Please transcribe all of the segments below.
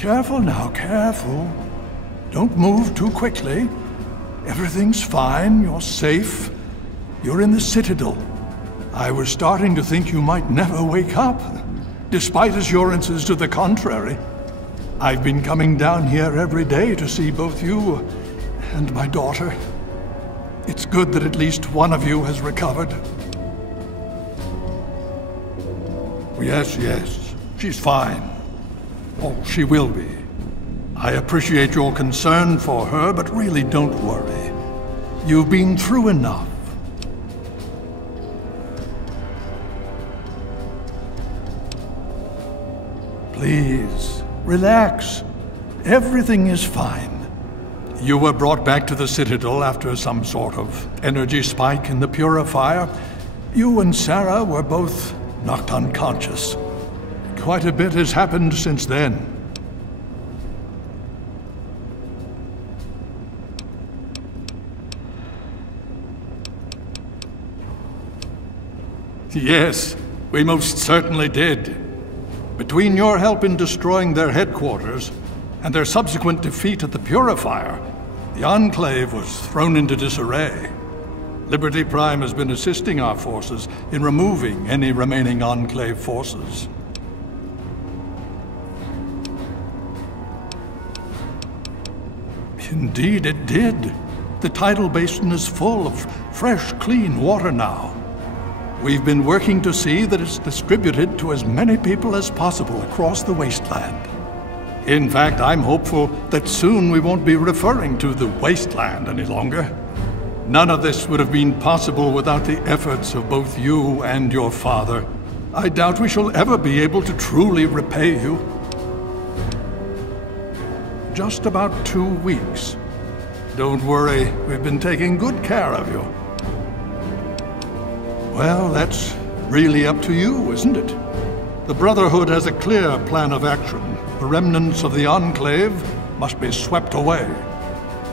Careful now, careful. Don't move too quickly. Everything's fine, you're safe. You're in the Citadel. I was starting to think you might never wake up, despite assurances to the contrary. I've been coming down here every day to see both you and my daughter. It's good that at least one of you has recovered. Yes, she's fine. Oh, she will be. I appreciate your concern for her, but really don't worry. You've been through enough. Please, relax. Everything is fine. You were brought back to the Citadel after some sort of energy spike in the purifier. You and Sarah were both knocked unconscious. Quite a bit has happened since then. Yes, we most certainly did. Between your help in destroying their headquarters and their subsequent defeat at the Purifier, the Enclave was thrown into disarray. Liberty Prime has been assisting our forces in removing any remaining Enclave forces. Indeed, it did. The tidal basin is full of fresh, clean water now. We've been working to see that it's distributed to as many people as possible across the wasteland. In fact, I'm hopeful that soon we won't be referring to the wasteland any longer. None of this would have been possible without the efforts of both you and your father. I doubt we shall ever be able to truly repay you. Just about 2 weeks. Don't worry, we've been taking good care of you. Well, that's really up to you, isn't it? The Brotherhood has a clear plan of action. The remnants of the Enclave must be swept away.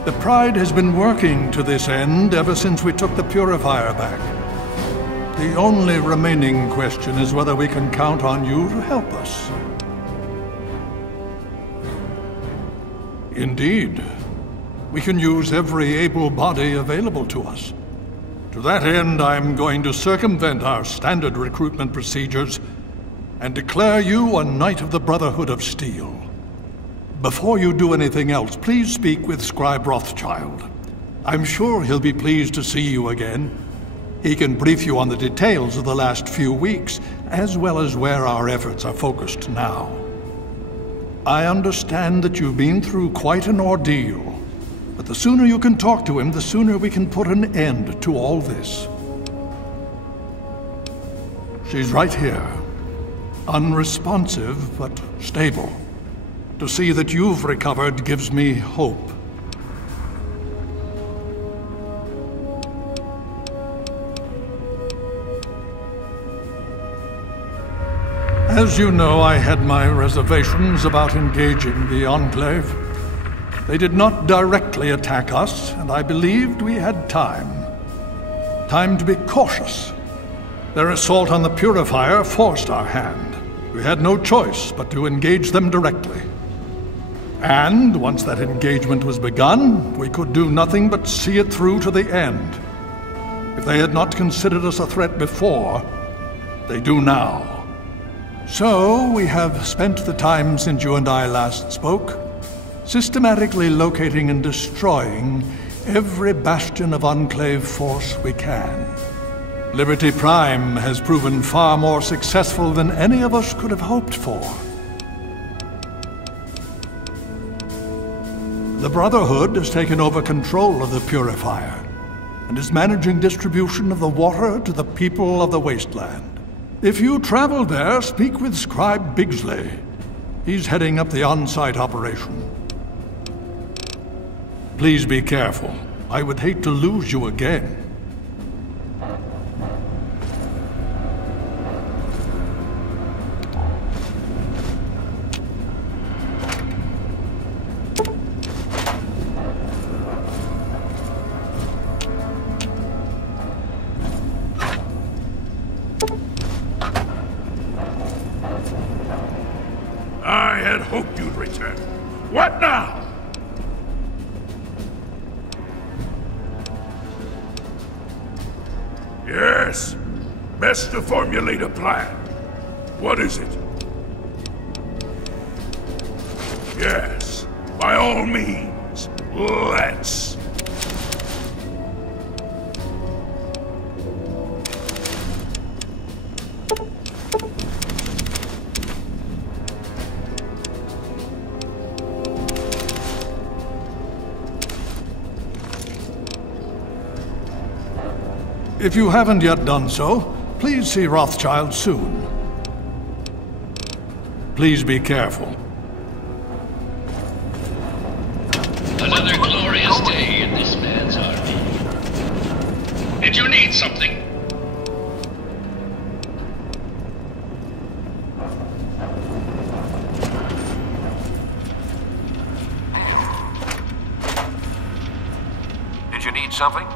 The Pride has been working to this end ever since we took the Purifier back. The only remaining question is whether we can count on you to help us. Indeed. We can use every able body available to us. To that end, I'm going to circumvent our standard recruitment procedures and declare you a Knight of the Brotherhood of Steel. Before you do anything else, please speak with Scribe Rothschild. I'm sure he'll be pleased to see you again. He can brief you on the details of the last few weeks, as well as where our efforts are focused now. I understand that you've been through quite an ordeal. But the sooner you can talk to him, the sooner we can put an end to all this. She's right here. Unresponsive, but stable. To see that you've recovered gives me hope. As you know, I had my reservations about engaging the Enclave. They did not directly attack us, and I believed we had time. Time to be cautious. Their assault on the Purifier forced our hand. We had no choice but to engage them directly. And once that engagement was begun, we could do nothing but see it through to the end. If they had not considered us a threat before, they do now. So we have spent the time since you and I last spoke, systematically locating and destroying every bastion of Enclave force we can. Liberty Prime has proven far more successful than any of us could have hoped for. The Brotherhood has taken over control of the Purifier and is managing distribution of the water to the people of the wasteland. If you travel there, speak with Scribe Bigsley. He's heading up the on-site operation. Please be careful. I would hate to lose you again. I had hoped you'd return. Yes. Best to formulate a plan. What is it? Yes. By all means. Let's. If you haven't yet done so, please see Rothschild soon. Please be careful. Another glorious day in this man's army. Did you need something? Did you need something?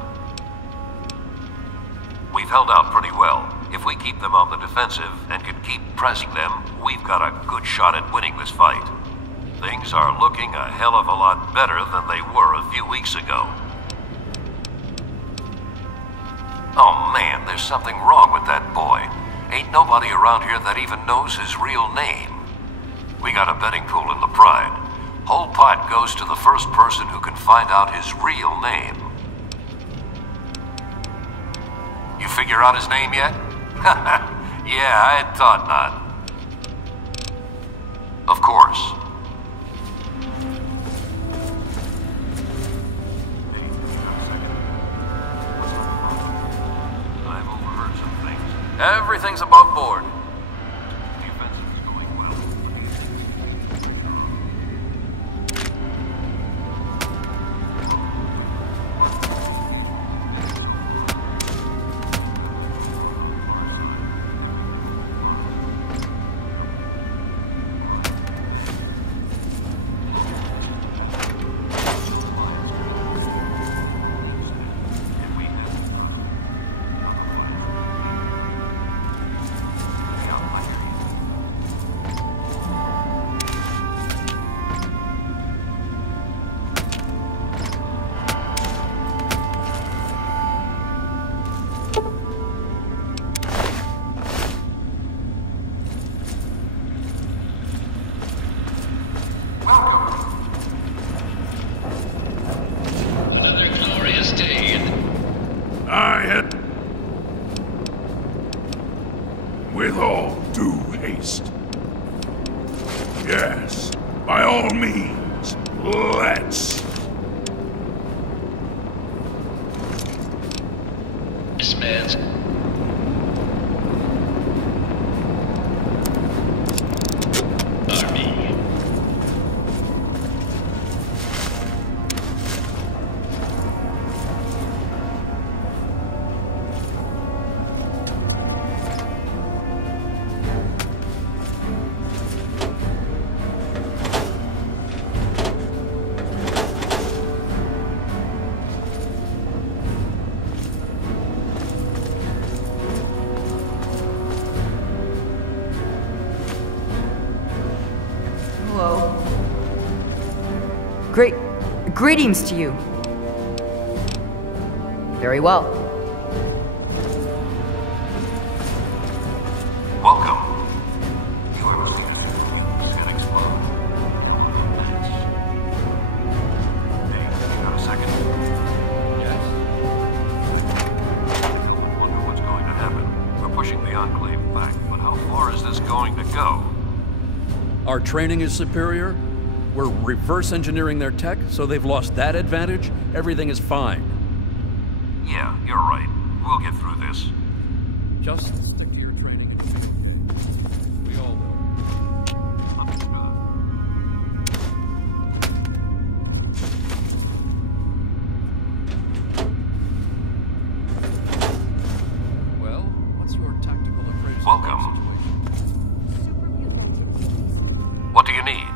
We've held out pretty well. If we keep them on the defensive and can keep pressing them, we've got a good shot at winning this fight. Things are looking a hell of a lot better than they were a few weeks ago. Oh man, there's something wrong with that boy. Ain't nobody around here that even knows his real name. We got a betting pool in the Pride. Whole pot goes to the first person who can find out his real name. You figure out his name yet? Yeah, I had thought not. Of course. I've overheard some things. Everything's above board. Defense is going well. With all due haste. Yes, by all means, let's. This man's army. Greetings to you. Very well. Welcome. You ever seen this get explode? Hey, you got a second? Yes. Wonder what's going to happen. We're pushing the Enclave back, but how far is this going to go? Our training is superior. We're reverse engineering their tech, so they've lost that advantage. Everything is fine. Yeah, you're right. We'll get through this. Just stick to your training. We all will. Understood. Well, what's your tactical appraisal? Welcome. Super Mutant activities. What do you need?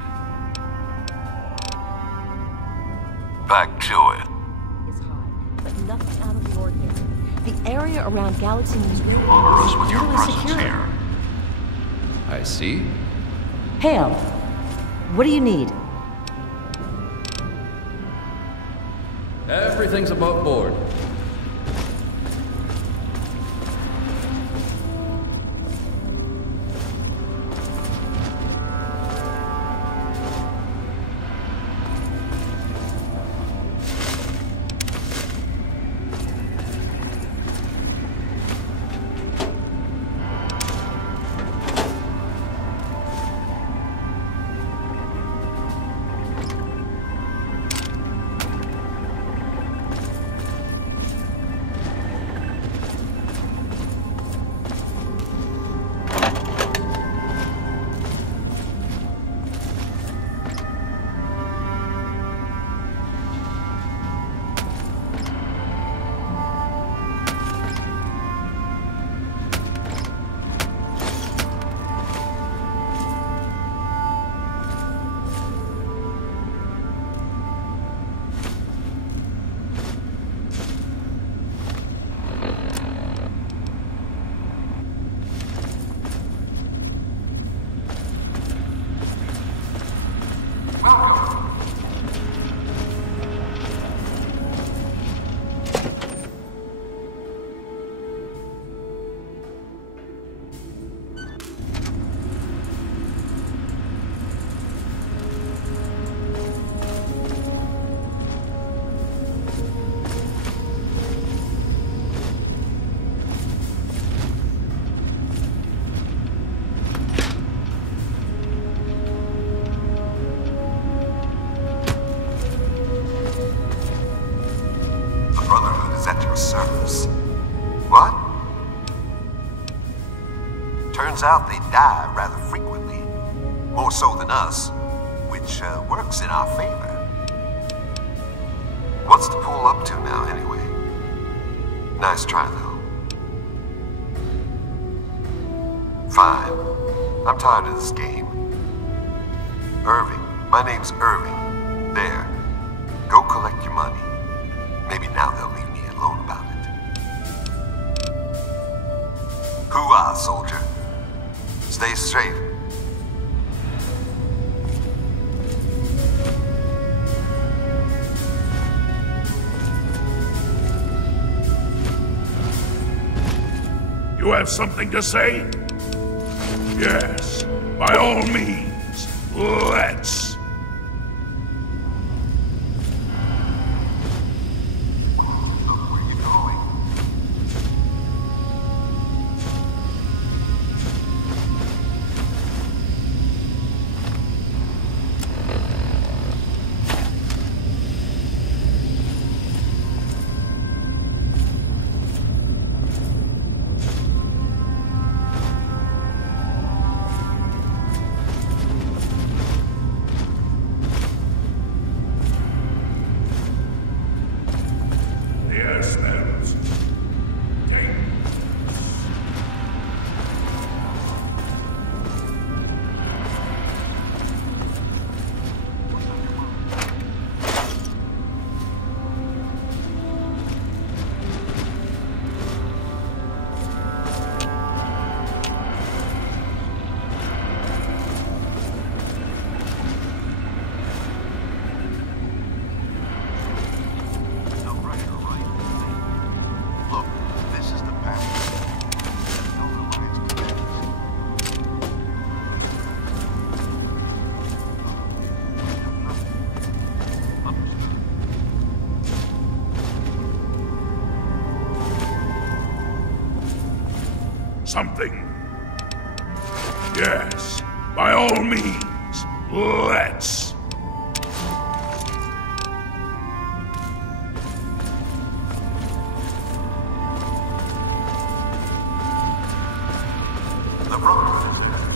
Back to it. Is high, but nothing out of the ordinary. The area around Galaxy News Radio Honor us with is your really presence secure. here. I see. Hail. What do you need? Everything's above board. service. What? Turns out they die rather frequently. More so than us, which works in our favor. What's the pool up to now, anyway? Nice try, though. Fine. I'm tired of this game. Irving. My name's Irving. There. Go collect your money. Maybe now they'll leave me alone about it. Hoo-ah, soldier. Stay straight. You have something to say? Yes, by all means, let's. Where are you going? Something. Yes, by all means, let's. The Brotherhood is dead.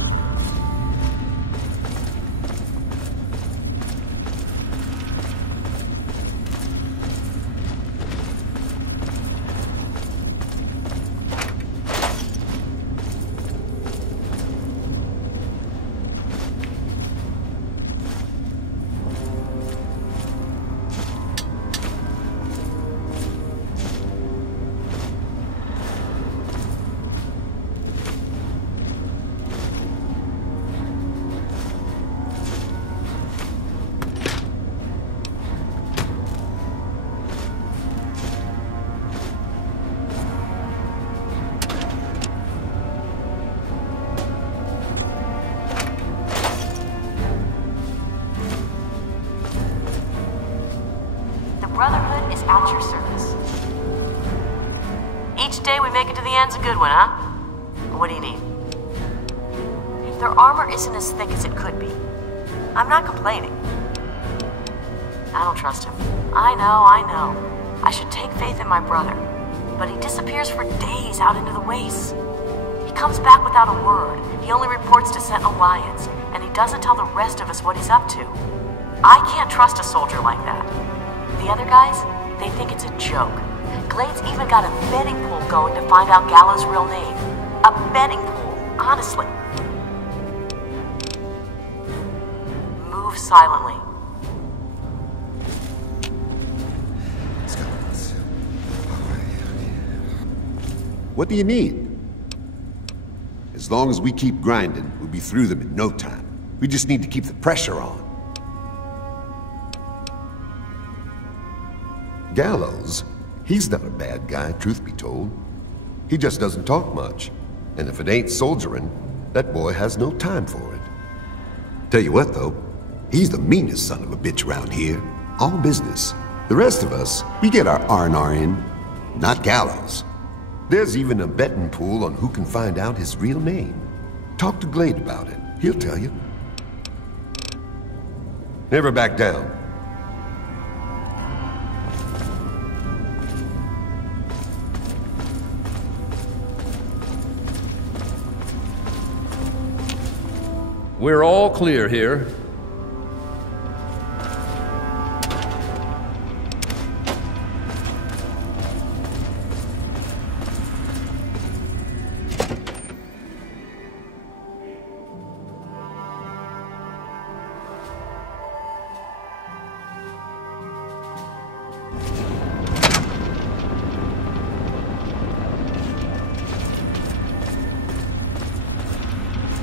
Brotherhood is at your service. Each day we make it to the end's a good one, huh? What do you need? If their armor isn't as thick as it could be, I'm not complaining. I don't trust him. I know. I should take faith in my brother. But he disappears for days out into the wastes. He comes back without a word. He only reports to Sentinel Alliance, and he doesn't tell the rest of us what he's up to. I can't trust a soldier like that. The other guys, they think it's a joke. Glade's even got a betting pool going to find out Gallo's real name. A betting pool, honestly. Move silently. What do you need? As long as we keep grinding, we'll be through them in no time. We just need to keep the pressure on. Gallows? He's not a bad guy, truth be told. He just doesn't talk much. And if it ain't soldiering, that boy has no time for it. Tell you what, though, he's the meanest son of a bitch around here. All business. The rest of us, we get our R&R in, not Gallows. There's even a betting pool on who can find out his real name. Talk to Glade about it. He'll tell you. Never back down. We're all clear here.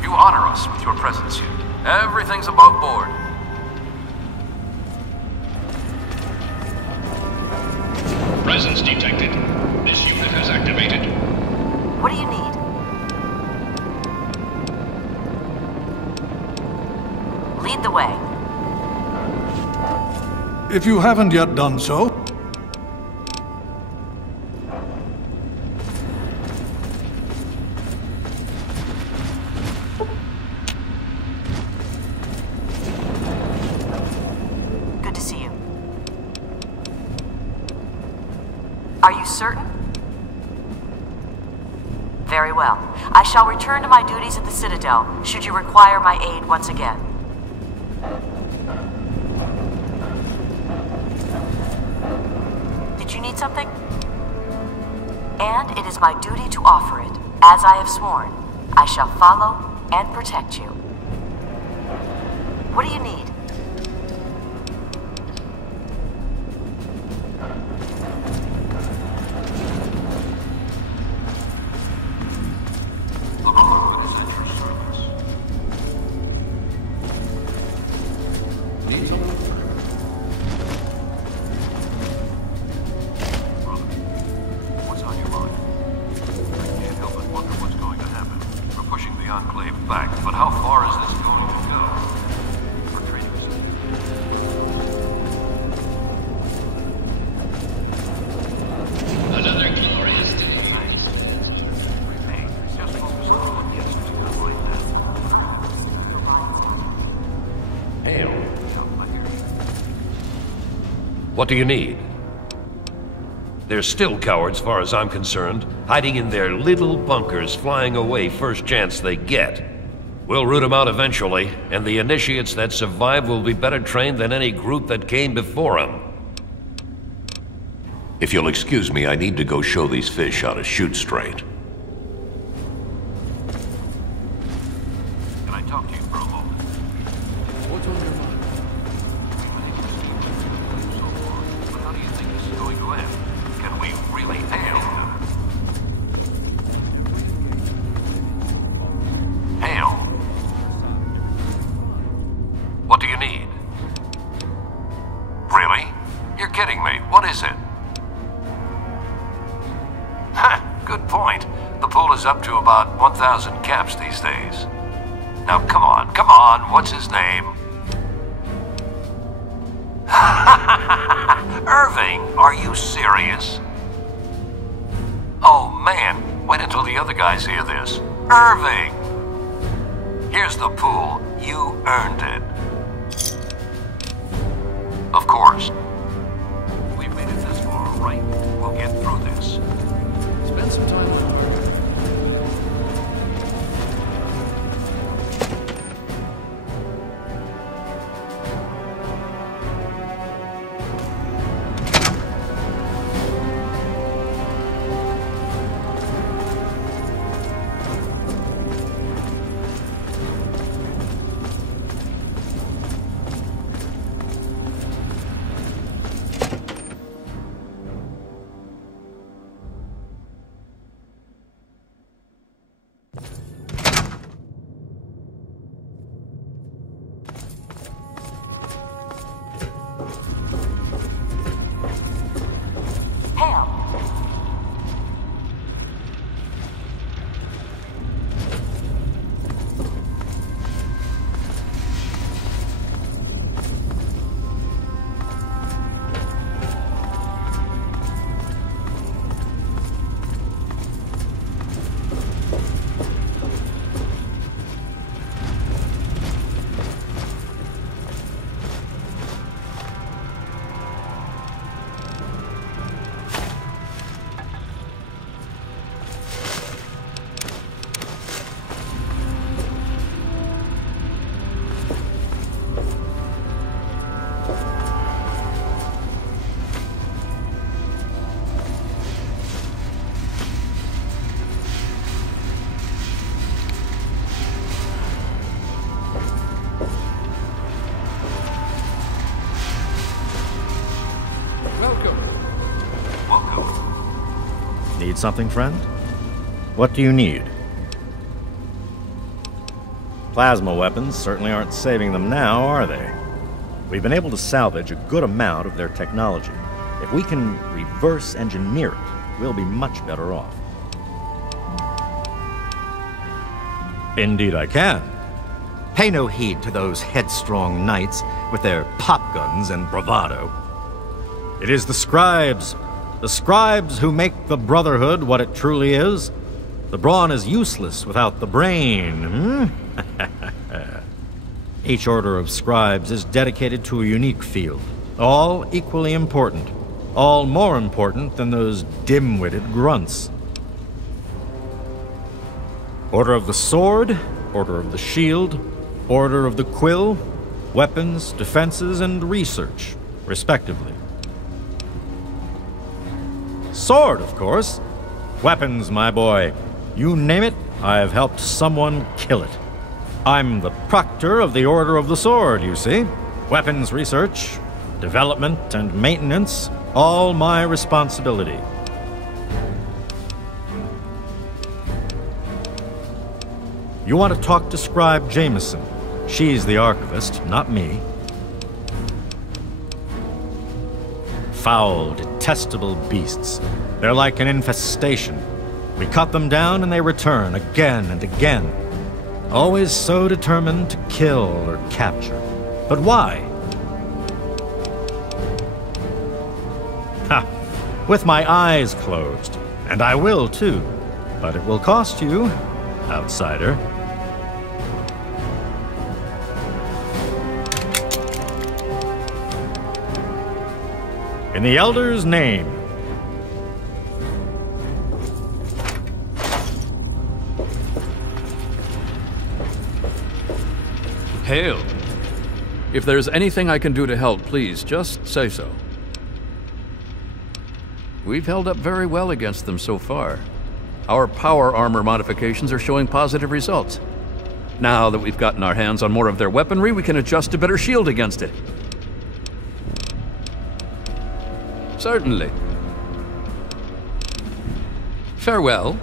You honor us with your presence here. Everything's above board. Presence detected. This unit has activated. What do you need? Lead the way. If you haven't yet done so, Good to see you. Are you certain? Very well. I shall return to my duties at the Citadel, should you require my aid once again. Did you need something? And it is my duty to offer it. As I have sworn, I shall follow and protect you. What do you need? What's on your mind? I can't help but wonder what's going to happen. We're pushing the Enclave back, but how far is this going to go? For trainers. Another glorious day. Hey, just focus on what gets to you right now. Hail. What do you need? They're still cowards, far as I'm concerned, hiding in their little bunkers, flying away first chance they get. We'll root them out eventually, and the initiates that survive will be better trained than any group that came before them. If you'll excuse me, I need to go show these fish how to shoot straight. Can I talk to you for a moment? What's on your mind? So far, but how do you think this is going to end? Can we really hail? Hail. What do you need? Really? You're kidding me. What is it? Good point. The pool is up to about 1,000 caps these days. Now, come on, what's his name? Irving, are you serious? Oh man, wait until the other guys hear this. Irving! Here's the pool. You earned it. Of course. We've made it this far, right? We'll get through this. Spend some time with me. Need something, friend? What do you need? Plasma weapons certainly aren't saving them now, are they? We've been able to salvage a good amount of their technology. If we can reverse engineer it, we'll be much better off. Indeed I can. Pay no heed to those headstrong knights with their pop guns and bravado. It is the scribes who make the Brotherhood what it truly is. The brawn is useless without the brain, Each order of scribes is dedicated to a unique field, all equally important, all more important than those dim-witted grunts. Order of the Sword, Order of the Shield, Order of the Quill, weapons, defenses, and research, respectively. Sword, of course. Weapons, my boy. You name it, I've helped someone kill it. I'm the proctor of the Order of the Sword, you see. Weapons research, development, and maintenance, all my responsibility. You want to talk to Scribe Jameson. She's the archivist, not me. Foul, detestable beasts. They're like an infestation. We cut them down and they return again and again. Always so determined to kill or capture. But why? Ha! With my eyes closed. And I will too. But it will cost you, outsider. In the Elder's name. Hail. If there's anything I can do to help, please, just say so. We've held up very well against them so far. Our power armor modifications are showing positive results. Now that we've gotten our hands on more of their weaponry, we can adjust a better shield against it. Certainly. Farewell.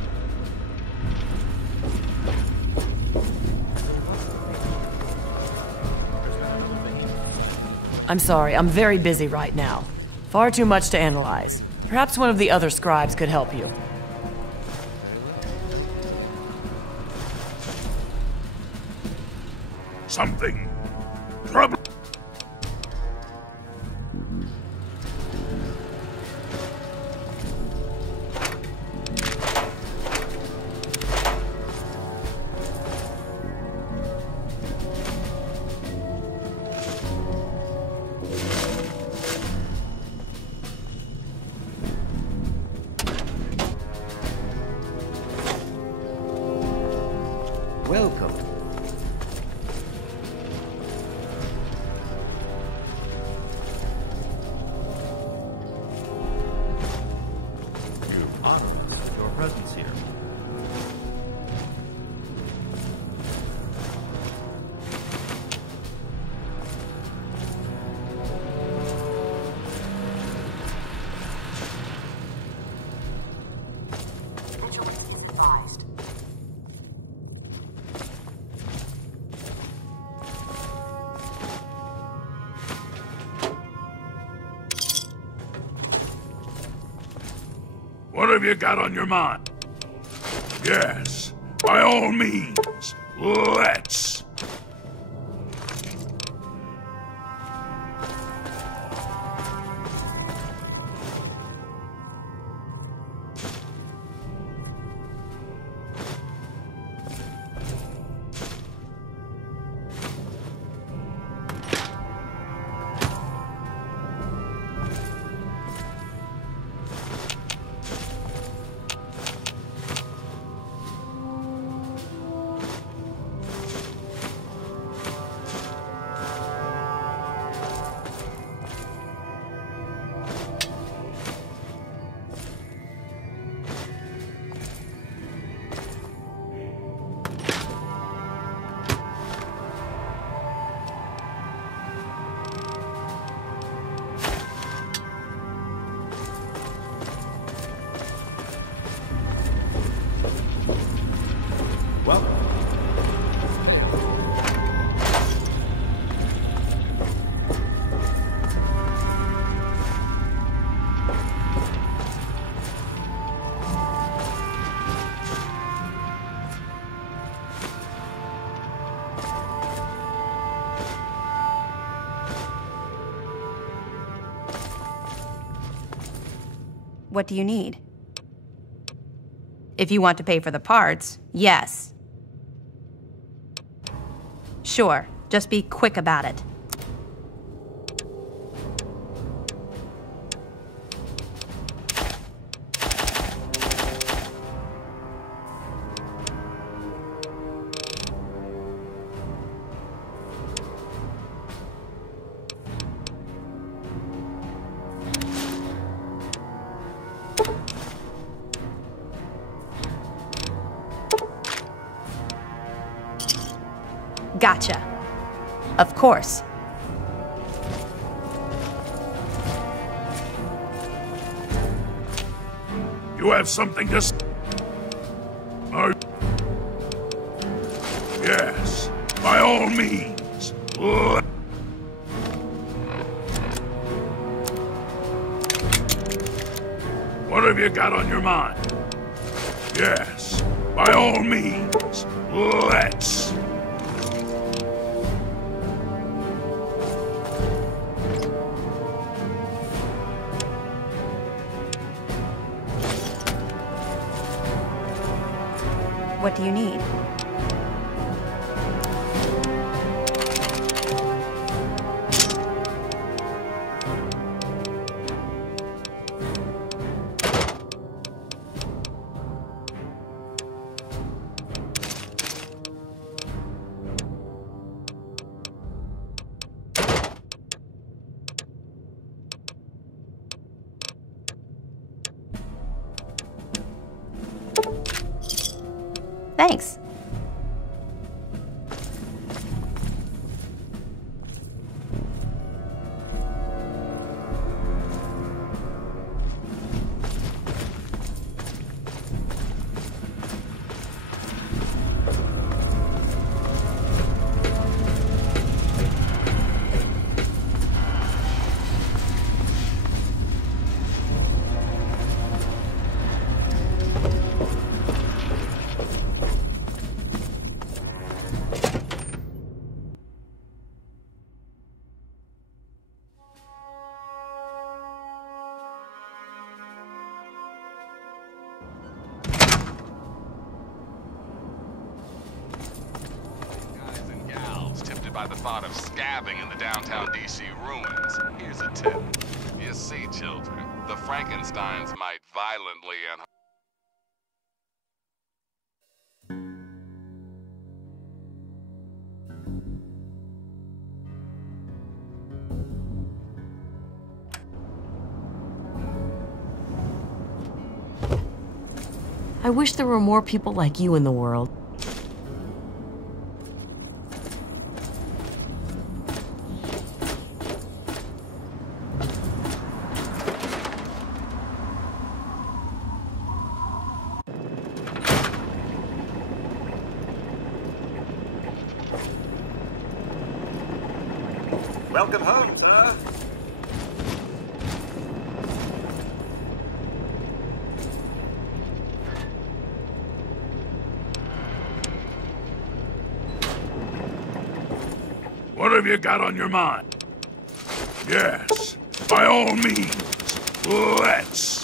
I'm sorry, I'm very busy right now. Far too much to analyze. Perhaps one of the other scribes could help you. Something. Trouble. Welcome. You honor your presence here. Vigilance advised. What have you got on your mind? Yes, by all means, let's. What do you need? If you want to pay for the parts, yes. Sure, just be quick about it. Gotcha. Of course. You have something to say? Yes, by all means. What have you got on your mind? Yes, by all means. Let's. What do you need? Thanks. By the thought of scabbing in the downtown DC ruins. Here's a tip. You see, children, the Frankensteins might violently and... I wish there were more people like you in the world. Welcome home, sir. What have you got on your mind? Yes, by all means. Let's.